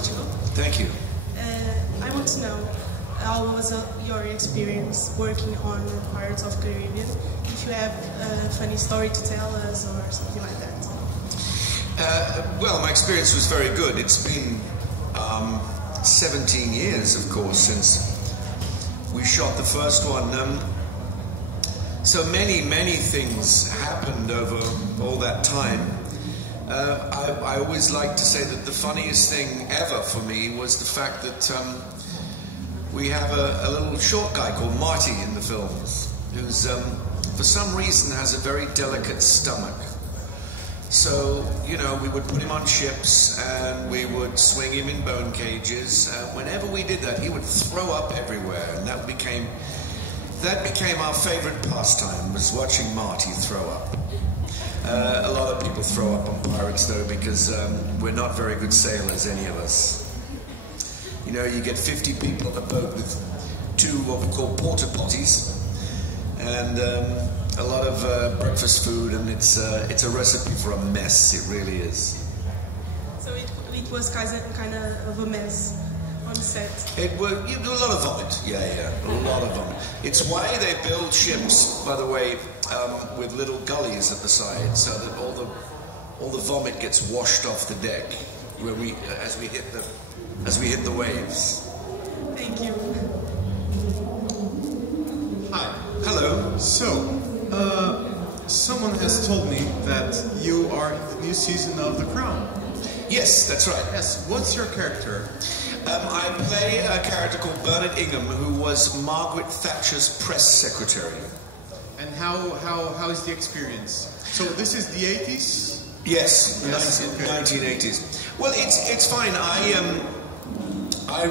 Portugal. Thank you. I want to know how was your experience working on Pirates of the Caribbean? If you have a funny story to tell us or something like that. Well, my experience was very good. It's been 17 years, of course, since we shot the first one. So many things happened over all that time. I always like to say that the funniest thing ever for me was the fact that we have a little short guy called Marty in the films, who's for some reason has a very delicate stomach. So, you know, we would put him on ships and we would swing him in bone cages. Whenever we did that, he would throw up everywhere, and that became our favorite pastime, was watching Marty throw up. A lot of people throw up on pirates, though, because we're not very good sailors, any of us. You know, you get 50 people on a boat with 2 what we call porta potties, and a lot of breakfast food, and it's a recipe for a mess. It really is. So it was kind of a mess on set. You do a lot of vomit. Yeah, a lot of vomit. It's why they build ships, by the way, with little gullies at the side, so that all the vomit gets washed off the deck when as we hit the waves. Thank you. Hi. Hello. So, someone has told me that you are in the new season of The Crown. Yes, that's right. Yes. What's your character? I play a character called Bernard Ingham, who was Margaret Thatcher's press secretary. And how is the experience? So this is the 80s? Yes, Yes, okay. 1980s. Well, it's fine. I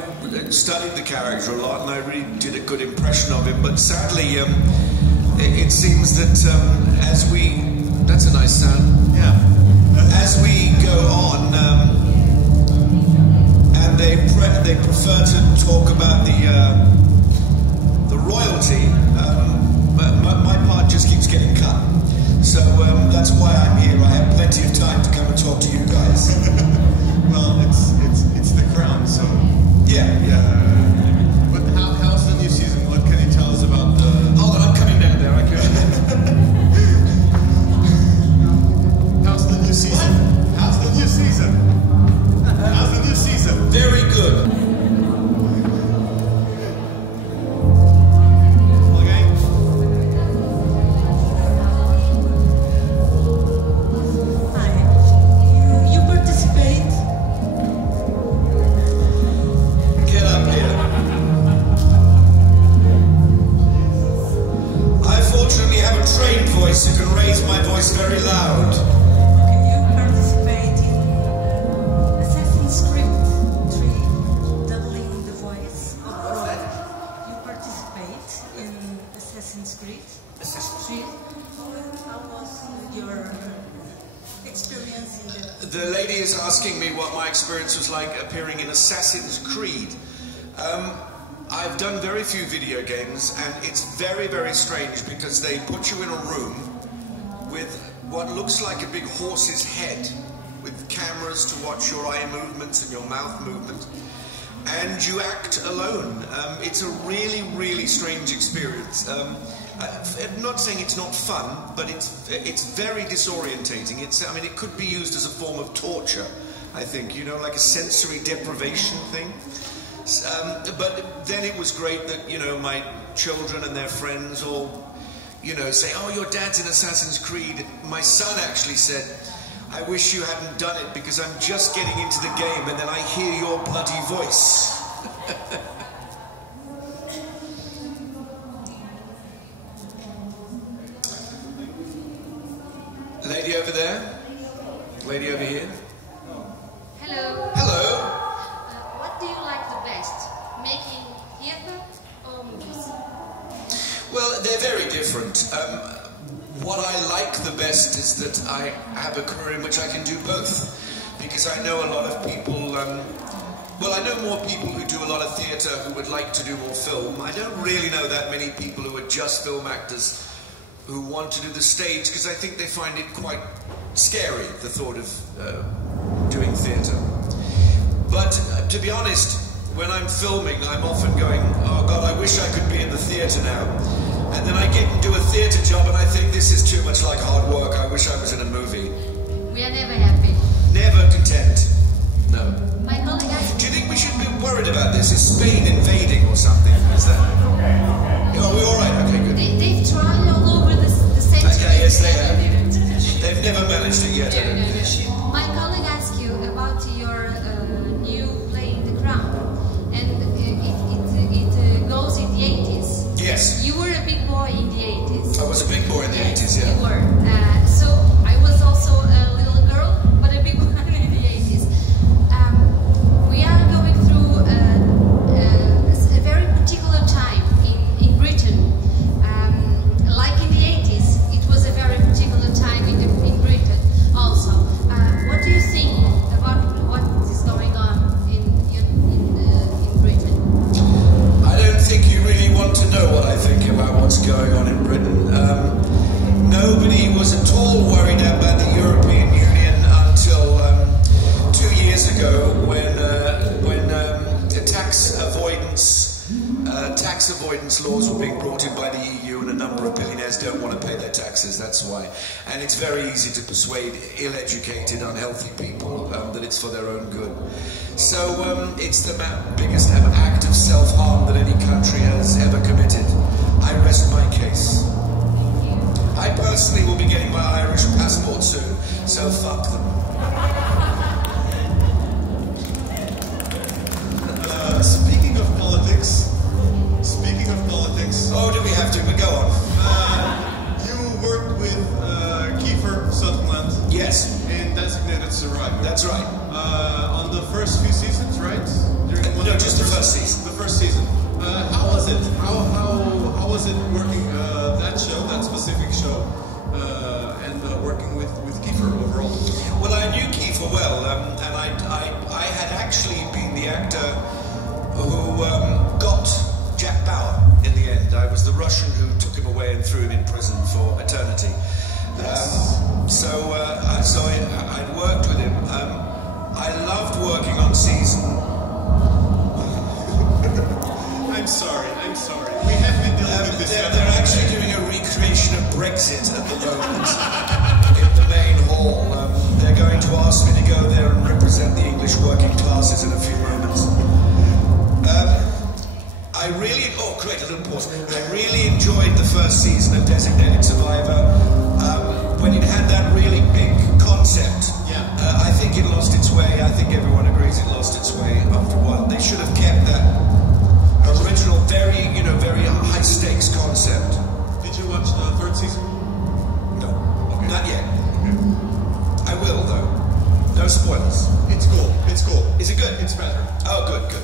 studied the character a lot, and I really did a good impression of him. But sadly, it seems that that's a nice sound. Yeah. As we go on, and they prefer to talk about the royalty. My part just keeps getting cut. So that's why I'm here. I have plenty of time to come and talk to you guys. Well, it's The Crown, so yeah. But how's the new season? What can you tell us about the? Hold on, I'm coming down there. How's the new season? How's the new season? How's the new season? Very good. Okay. Hi. You participate. Get up here. I fortunately have a trained voice who can raise my voice very loud. You participate in Assassin's Creed 3, doubling the voice of Roy. You participate in Assassin's Creed 3. How was your experience in that? The lady is asking me what my experience was like appearing in Assassin's Creed. I've done very few video games, and it's very, very strange because they put you in a room with what looks like a big horse's head, with cameras to watch your eye movements and your mouth movement, and you act alone. It's a really, really strange experience. I'm not saying it's not fun, but it's very disorientating. It could be used as a form of torture, I think, you know, like a sensory deprivation thing. But then it was great that, you know, my children and their friends all, you know, say, oh, your dad's in Assassin's Creed. My son actually said, I wish you hadn't done it because I'm just getting into the game and then I hear your bloody voice. Lady over there? Lady over here? Hello. Hello. What do you like the best? Making theater or movies? Well, they're very different. What I like the best is that I have a career in which I can do both. Because I know a lot of people, well, I know more people who do a lot of theatre who would like to do more film. I don't really know that many people who are just film actors who want to do the stage, because I think they find it quite scary, the thought of doing theatre. But to be honest, when I'm filming, I'm often going, oh God, I wish I could be in the theatre now. And then I get and do a theatre job and I think this is too much like hard work. I wish I was in a movie. We are never happy. Never content. No. My colleague asked, Do you think we should be worried about this? Is Spain invading or something? Is that... Are we all right? Okay, good. they've tried all over the century. Okay, yes, they have. They've never managed it yet. No. My colleague asked you about your new play, The Crown, and it goes in the 80s. Yes. You were a big boy in the 80s. I was a big boy in the Yes, 80s, yeah. you were. So I was also a little girl, but a big one in the 80s. We are going through a very particular time in Britain. Like in the 80s, it was a very particular time in Britain also. What do you think about what is going on in Britain? I don't think you really want to know what I think about what's going on in Britain. Nobody was at all worried about the European Union until 2 years ago when tax avoidance laws were being brought in by the EU, and a number of billionaires don't want to pay their taxes. That's why. And it's very easy to persuade ill-educated, unhealthy people that it's for their own good. So it's the biggest act of self-harm that any country has ever committed. I rest my case. I personally will be getting my Irish passport soon, so fuck them. Speaking of politics. Oh, do we have to? But go on. You worked with Kiefer Sutherland. Yes. In Designated Survivor. That's right. On the first few seasons, right? No, just the first season. The first season. How was it? How was it working that show, that specific show, and working with Kiefer overall? Well, I knew Kiefer well, and I had actually been the actor who got Jack Bauer in the end. I was the Russian who took him away and threw him in prison for eternity. So I'd worked with him. I loved working on season. I'm sorry. We have been dealing with this. They're actually doing a recreation of Brexit at the moment in the main hall. They're going to ask me to go there and represent the English working classes in a few moments. Create a little pause. I really enjoyed the first season of Designated Survivor when it had that really big concept. Yeah. I think it lost its way. I think everyone agrees it lost its way after a while. They should have kept that original, very high stakes concept. Did you watch the third season? No, okay. Not yet. Okay. I will though. No spoilers. It's cool. Is it good? It's better. Oh, good.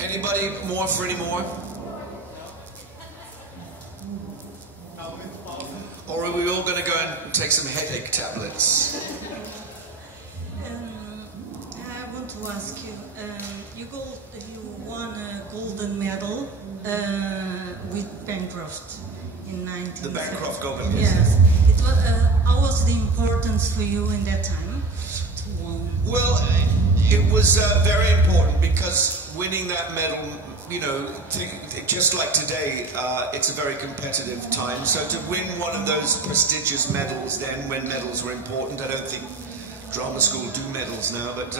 Anybody more for any more? Or are we all going to go and take some headache tablets? I want to ask you, you won a golden medal with Bancroft in 1970. The Bancroft Golden Medal. Yes. It was, how was the importance for you in that time to win? Well, it was very important because winning that medal, just like today, it's a very competitive time. So to win one of those prestigious medals then, when medals were important, I don't think drama school do medals now, but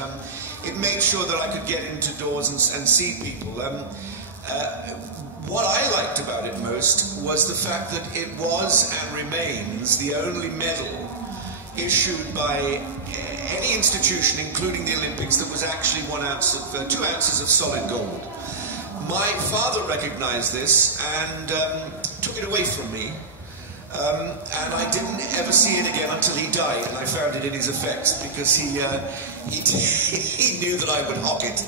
it made sure that I could get into doors and see people. What I liked about it most was the fact that it was and remains the only medal issued by any institution, including the Olympics, that was actually 2 ounces of solid gold. My father recognized this and took it away from me, and I didn't ever see it again until he died, and I found it in his effects because he knew that I would hawk it,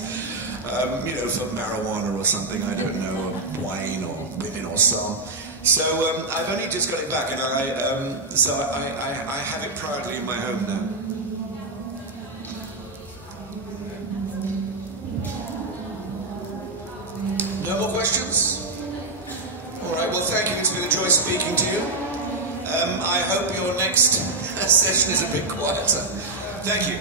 for marijuana or something, I don't know, or wine or women or so on. So I've only just got it back, and I have it proudly in my home now. No more questions? All right, well, thank you. It's been a joy speaking to you. I hope your next session is a bit quieter. Thank you.